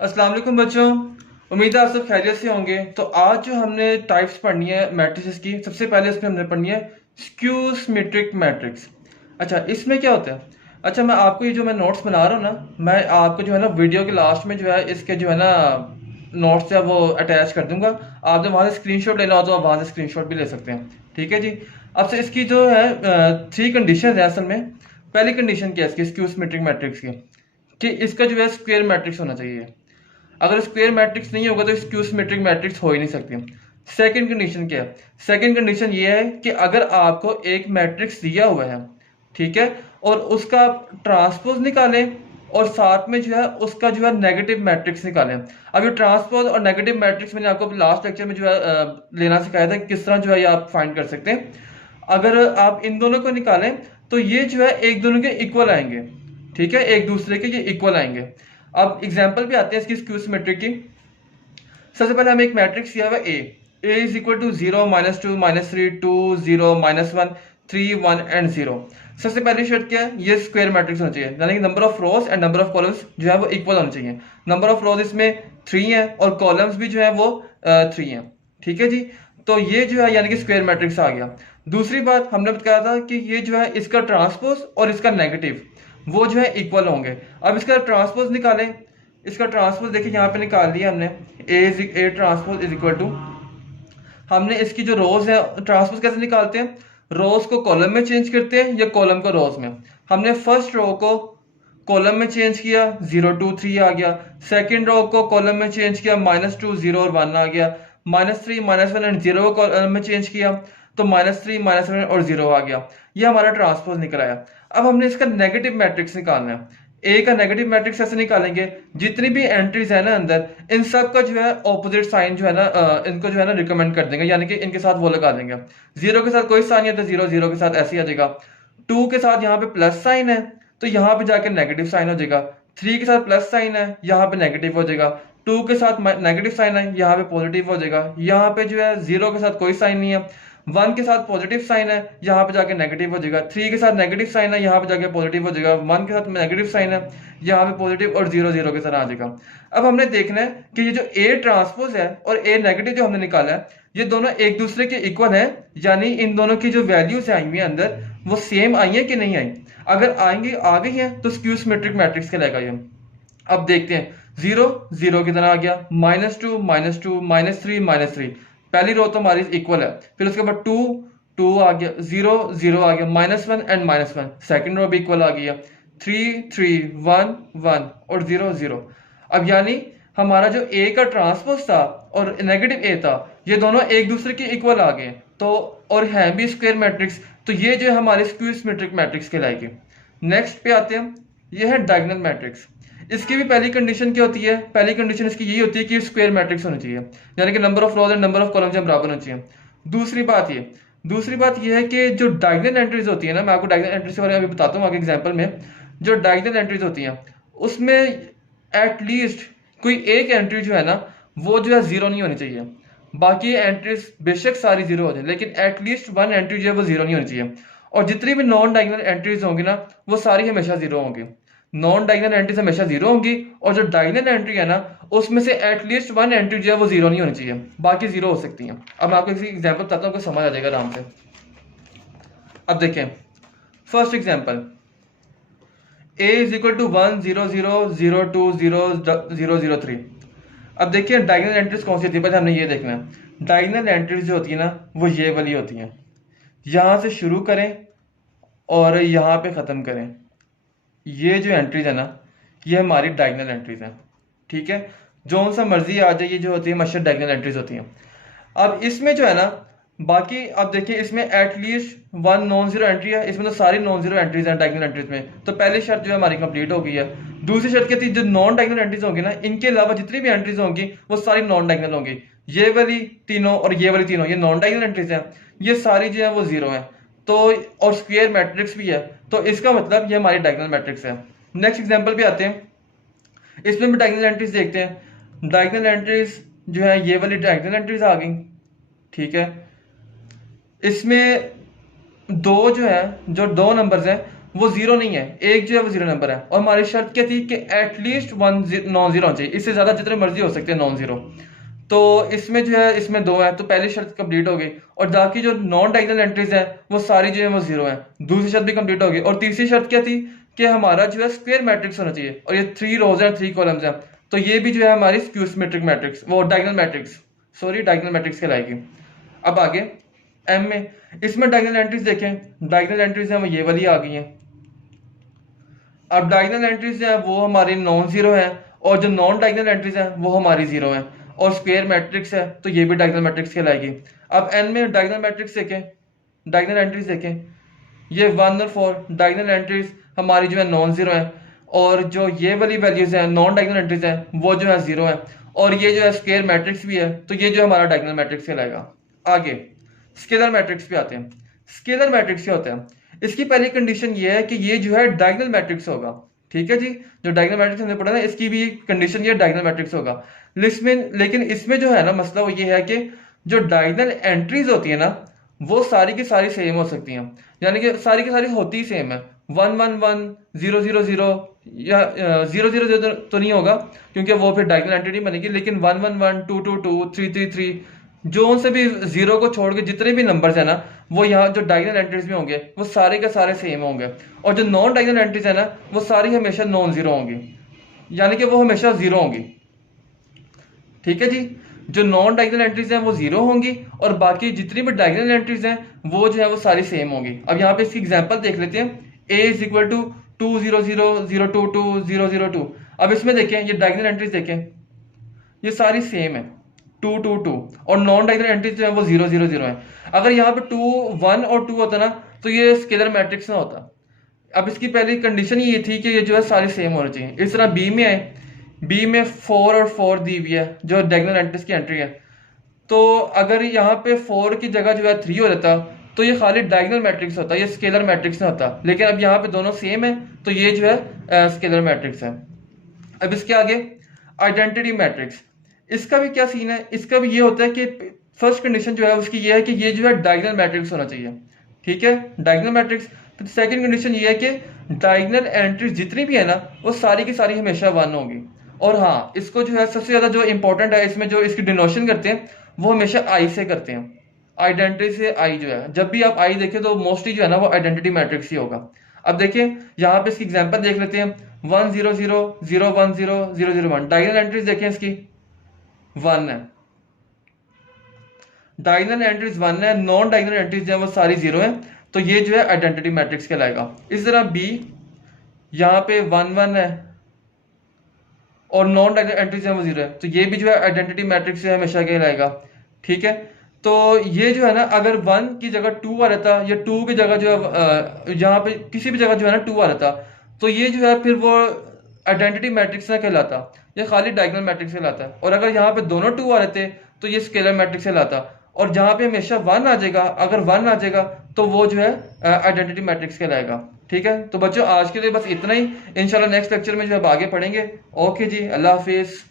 अस्सलाम वालेकुम बच्चों। उम्मीद है आप सब खैरियत से होंगे। तो आज जो हमने टाइप्स पढ़नी है मैट्रिसेस की, सबसे पहले इसमें हमने पढ़नी है स्क्यू सिमेट्रिक मैट्रिक्स। अच्छा, इसमें क्या होता है? अच्छा, मैं आपको ये जो मैं नोट्स बना रहा हूँ ना, मैं आपको जो है ना वीडियो के लास्ट में जो है इसके जो है ना नोट्स है वो अटैच कर दूंगा। आपने वहाँ से स्क्रीनशॉट लेना हो तो आप वहाँ से स्क्रीनशॉट भी ले सकते हैं। ठीक है जी। अब से इसकी जो है थ्री कंडीशन है असल में। पहली कंडीशन क्या है इसकी स्क्यू सिमेट्रिक मैट्रिक्स की, कि इसका जो है स्क्वायर मैट्रिक्स होना चाहिए। अगर स्क्वायर मैट्रिक्स नहीं होगा तो स्क्यू सिमेट्रिक मैट्रिक्स हो ही नहीं सकती। सेकंड कंडीशन क्या है? सेकंड कंडीशन ये है कि अगर आपको एक मैट्रिक्स दिया हुआ है, ठीक है, और उसका आप ट्रांसपोज निकालें और साथ में जो है उसका जो है नेगेटिव मैट्रिक्स निकालें। अब ये ट्रांसपोज और नेगेटिव मैट्रिक्स मैंने आपको लास्ट लेक्चर में जो है लेना सिखाया था कि किस तरह जो है ये आप फाइंड कर सकते हैं। अगर आप इन दोनों को निकालें तो ये जो है एक दोनों के इक्वल आएंगे। ठीक है, एक दूसरे के ये इक्वल आएंगे। अब एग्जांपल भी आते हैं इसकी स्क्यू सिमेट्रिक की। सबसे पहले हमें एक मैट्रिक्स दिया हुआ ए इज इक्वल टू 0 -2 -3 2 0 -1 3 1 एंड 0। सबसे पहली शर्त क्या है? ये स्क्वायर मैट्रिक्स होना चाहिए, यानी कि number of rose and number of columns जो है वो इक्वल होने चाहिए। नंबर ऑफ रोज इसमें 3 है और कॉलम्स भी जो है वो 3 है। ठीक है जी। तो ये जो है यानी कि स्क्वायर मैट्रिक्स आ गया। दूसरी बात हमने बताया था कि ये जो है इसका ट्रांसपोज और इसका नेगेटिव वो जो है इक्वल होंगे। अब इसका ट्रांसपोज निकालें। इसका ट्रांसपोज देखिए यहाँ पे निकाल लिया हमने। A transpose is equal to, हमने इसकी जो रोज है ट्रांसपोज कैसे निकालते हैं? रोज को कॉलम में चेंज करते हैं या कॉलम को रोज में। हमने फर्स्ट रो को कॉलम में चेंज किया, 0 2 3 आ गया। सेकंड रो को कॉलम में चेंज किया, -2 0 और 1 आ गया। -3 -1 एंड 0 को कॉलम में चेंज किया तो -3 -1 और 0 आ गया। ये हमारा ट्रांसपोज निकल आया। अब हमने इसका नेगेटिव मैट्रिक्स निकालना है। ए का नेगेटिव मैट्रिक्स कैसे निकालेंगे? जितनी भी एंट्रीज है ना अंदर, इन सब का जो है ऑपोजिट साइन जो है ना इनको जो है ना रिकमेंड कर देंगे, यानी कि इनके साथ वो लगा देंगे। 0 के साथ कोई साइन नहीं है तो 0 0 के साथ ऐसे ही आ जाएगा। 2 के साथ यहाँ पे प्लस साइन है तो यहाँ पे जाके नेगेटिव साइन हो जाएगा। 3 के साथ प्लस साइन है, यहाँ पे नेगेटिव हो जाएगा। 2 के साथ नेगेटिव साइन है, यहाँ पे पॉजिटिव हो जाएगा। यहाँ पे जो है 0 के साथ कोई साइन नहीं है। 1 के साथ पॉजिटिव साइन है, यहाँ पे जाके नेगेटिव हो जाएगा। 3 के साथ नेगेटिव साइन है, यहाँ पे जाके पॉजिटिव हो जाएगा। 1 के साथ नेगेटिव साइन है, यहाँ पे पॉजिटिव, और 0 0 के साथ आ जाएगा। अब हमने देखना है कि ये जो ए ट्रांसपोज है और ए नेगेटिव जो हमने निकाला है, ये दोनों एक दूसरे के इक्वल है, यानी इन दोनों की जो वैल्यूज आई हुई है अंदर वो सेम आई है कि नहीं आई। अगर आएंगे आ गई है तो स्क्यू सिमेट्रिक मैट्रिक्स कहलाएगा ये। अब देखते हैं, 0 0 कितना आ गया, -2 -2 -3 -3। पहली रो तो हमारी इक्वल है। फिर उसके बाद 2 2 आ गया, 0 0 आ गया, -1 एंड -1। सेकंड रो भी इक्वल आ गई है। 3 3 1 1 और 0 0। अब यानी हमारा जो ए का ट्रांसपोज था और नेगेटिव ए था, ये दोनों एक दूसरे के इक्वल आ गए तो, और है भी स्क्वायर मैट्रिक्स, तो ये जो है हमारी स्क्यू सिमेट्रिक मैट्रिक्स कहलाएगी। नेक्स्ट पे आते हैं, ये है डायगोनल मैट्रिक्स। इसकी भी पहली कंडीशन क्या होती है? पहली कंडीशन इसकी यही होती है कि स्क्वायर मैट्रिक्स होनी चाहिए, यानी कि number of rose and number of column जो बराबर होनी चाहिए। दूसरी बात ये है कि जो डायगोनल एंट्रीज होती है ना, मैं आपको डायगोनल एंट्रीज के बारे में अभी बताता हूँ आगे एग्जांपल में। जो डायगोनल एंट्रीज होती हैं उसमें एटलीस्ट कोई एक एंट्री जो है ना वो जो है जीरो नहीं होनी चाहिए। बाकी एंट्रीज बेशक सारी जीरो हो जाए लेकिन एटलीस्ट वन एंट्री जो है वो जीरो नहीं होनी चाहिए। और जितनी भी नॉन डायगोनल एंट्रीज होंगी ना वो सारी हमेशा जीरो होंगी। नॉन डायगोनल एंट्रीज हमेशा जीरो होंगी, और जो डायगोनल एंट्री है ना उसमें से एटलीस्ट वन एंट्री जो है वो जीरो नहीं होनी चाहिए, बाकी जीरो हो सकती हैं। अब मैं आपको किसी एग्जांपल बताता हूँ, आपको समझ आ जाएगा आराम से। अब देखें, first example, a is equal to 1 0 0 0 2 0 0 0 3। अब देखिए डायगोनल एंट्रीज कौन सी होती है, पहले हमने ये देखना है। डायगोनल एंट्रीज जो होती है ना वो ये वाली होती हैं, यहां से शुरू करें और यहां पे खत्म करें। ये जो एंट्रीज है ना ये हमारी डायगोनल एंट्रीज हैं। ठीक है, जो सा मर्जी आ जाए, ये जो होती है मशर डायगोनल एंट्रीज होती हैं। अब इसमें जो है ना बाकी, अब देखिए इसमें at least one non zero entry है, इसमें तो सारी नॉन जीरो एंट्रीज हैं डायगोनल एंट्रीज में, तो पहली शर्त जो है हमारी कंप्लीट हो गई है। दूसरी शर्त क्या थी? जो नॉन डायगोनल एंट्रीज होंगी ना इनके अलावा जितनी भी एंट्रीज होंगी वो सारी नॉन डायगोनल होंगी। ये वाली तीनों और ये वाली तीनों ये नॉन डायगोनल एंट्रीज हैं, ये सारी जो है वो जीरो हैं। तो और स्क्वायर मैट्रिक्स भी है, तो इसका मतलब ये हमारी डायगोनल मैट्रिक्स है। नेक्स्ट एग्जांपल पे आते हैं, इसमें भी डायगोनल एंट्रीज देखते हैं। डायगोनल एंट्रीज जो है ये वाली डायगोनल एंट्रीज आ गई। ठीक है, इसमें दो जो है, जो दो नंबर्स हैं वो जीरो नहीं है, एक जो है वो जीरो नंबर है। और हमारी शर्त क्या थी कि एटलीस्ट वन नॉन जीरो होना चाहिए, इससे ज्यादा जितने मर्जी हो सकते हैं नॉन जीरो। तो इसमें जो है इसमें दो है, तो पहली शर्त कंप्लीट हो गई। और बाकी जो नॉन डायगोनल एंट्रीज है वो सारी जो है वो जीरो है, दूसरी शर्त भी कंप्लीट हो गई। और तीसरी शर्त क्या थी कि हमारा जो है स्क्वायर मैट्रिक्स होना चाहिए, और ये 3 रोज है 3 कॉलम्स है, तो ये भी जो है हमारी स्क्यू सिमेट्रिक मैट्रिक्स, वो diagonal matrix, sorry diagonal matrix कहलाएगी। अब आगे एम में, इसमें डायगोनल एंट्रीज देखें, डायगोनल एंट्रीज हैं वो ये वाली आ गई हैं। अब डायगोनल एंट्रीज है वो हमारी नॉन जीरो है, और जो नॉन डायगोनल एंट्रीज है वो हमारी जीरो है। और स्क्वायर मैट्रिक्स है तो ये भी डायगोनल मैट्रिक्स कहलाएगी। अब एन में डायगोनल मैट्रिक्स देखें, डायगोनल एंट्रीज देखें, ये 1 और 4 डायगोनल एंट्रीज हमारी जो है नॉन जीरो है, और जो ये वाली वैल्यूज है नॉन डायगोनल एंट्रीज है वो जो है जीरो है, और ये जो है स्क्वायर मैट्रिक्स भी है, तो ये जो हमारा डायगोनल मैट्रिक्स कहलाएगा। आगे स्केलर मैट्रिक्स पे आते हैं। स्केलर मैट्रिक्स क्या होता है? इसकी पहली कंडीशन ये है कि ये जो है डायगोनल मैट्रिक्स होगा। ठीक है जी, जो डायगोनल मैट्रिक्स हमने पढ़ा ना, इसकी भी कंडीशन ये डायगोनल मैट्रिक्स होगा। लेकिन इसमें जो है ना मसला वो ये है कि जो डायगोनल एंट्रीज होती है ना वो सारी की सारी सेम हो सकती हैं, यानी कि सारी की सारी होती ही सेम है। 1 1 1 0 0 0 या 0 0 0 तो नहीं होगा क्योंकि वो फिर डायगोनल एंट्री नहीं बनेगी, लेकिन 1 1 1 2 2 2 3 3 3 जो उनसे भी जीरो को छोड़ के जितने भी नंबर्स है ना वो यहाँ जो डायगोनल एंट्रीज में होंगे वो सारे के सारे सेम होंगे। और जो नॉन डायगोनल एंट्रीज है ना वो सारी हमेशा नॉन जीरो होंगी, यानी कि वो हमेशा जीरो होंगी। ठीक है जी, जो नॉन डायगोनल एंट्रीज हैं वो जीरो होंगी, और बाकी जितनी भी डायगोनल एंट्रीज हैं वो जो है वो सारी सेम होंगी। अब यहाँ पे इसकी एग्जांपल देख लेते हैं। a is equal to 2 0 0 0 2 2 0 0 2। अब इसमें देखें ये डायगोनल एंट्रीज देखें, ये सारी सेम है 2 2 2, और नॉन डायगोनल एंट्रीज जो है वो 0 0 0 है। अगर यहाँ पे 2 1 और 2 होता ना तो ये स्केलर मैट्रिक्स ना होता। अब इसकी पहली कंडीशन ये थी कि ये जो है सारी सेम होनी चाहिए। इस तरह बी में आए, बी में 4 और 4 दी हुई है जो डायगोनल एंट्रीज की एंट्री है, तो अगर यहाँ पे 4 की जगह जो है 3 हो जाता तो ये खाली डायगोनल मैट्रिक्स होता, ये स्केलर मैट्रिक्स ना होता। लेकिन अब यहाँ पे दोनों सेम है तो ये जो है स्केलर मैट्रिक्स है। अब इसके आगे आइडेंटिटी मैट्रिक्स, इसका भी क्या सीन है? इसका भी ये होता है कि फर्स्ट कंडीशन जो है उसकी ये है कि ये जो है डायगोनल मैट्रिक्स होना चाहिए। ठीक है, डायगोनल मैट्रिक्स। तो सेकंड कंडीशन ये है कि डायगोनल एंट्रीज जितनी भी है ना वो सारी की सारी हमेशा 1 होगी। और हाँ, इसको जो है सबसे ज्यादा जो इंपॉर्टेंट है इसमें जो इसकी डिनोशन करते हैं वो हमेशा आई से करते हैं। आइडेंटिटी से आई जो है, जब भी आप आई देखें तो मोस्टली जो है ना वो आइडेंटिटी मैट्रिक्स ही होगा। अब देखिए यहाँ पे इसकी एग्जांपल देख लेते हैं। 1 0 0 0 1 0 0 0 1 डायगोनल एंट्रीज देखें इसकी 1 है, डायगोनल एंट्रीज 1 है, नॉन डायगोनल एंट्रीज जो है वो सारी 0 है, तो ये जो है आइडेंटिटी मैट्रिक्स कहलाएगा। इस तरह बी यहाँ पे 1 1 है और नॉन डायगोनल एंट्रीज है वो 0 है, तो ये भी जो है आइडेंटिटी मैट्रिक्स से हमेशा कहलाएगा। ठीक है, तो ये जो है ना अगर 1 की जगह 2 आ रहता या 2 की जगह जो है यहाँ पे किसी भी जगह जो है ना 2 आ रहता तो ये जो है फिर वो आइडेंटिटी मैट्रिक्स ना कहलाता, ये खाली डायगोनल मैट्रिक्स कहलाता है। और अगर यहाँ पे दोनों 2 आ रहते तो ये स्केलर मैट्रिक्स कहलाता। और जहाँ पे हमेशा 1 आ जाएगा, अगर 1 आ जाएगा तो वो जो है आइडेंटिटी मैट्रिक्स कहलाएगा। ठीक है, तो बच्चों आज के लिए बस इतना ही। इंशाल्लाह नेक्स्ट लेक्चर में जो है आगे पढ़ेंगे। ओके जी, अल्लाह हाफिज।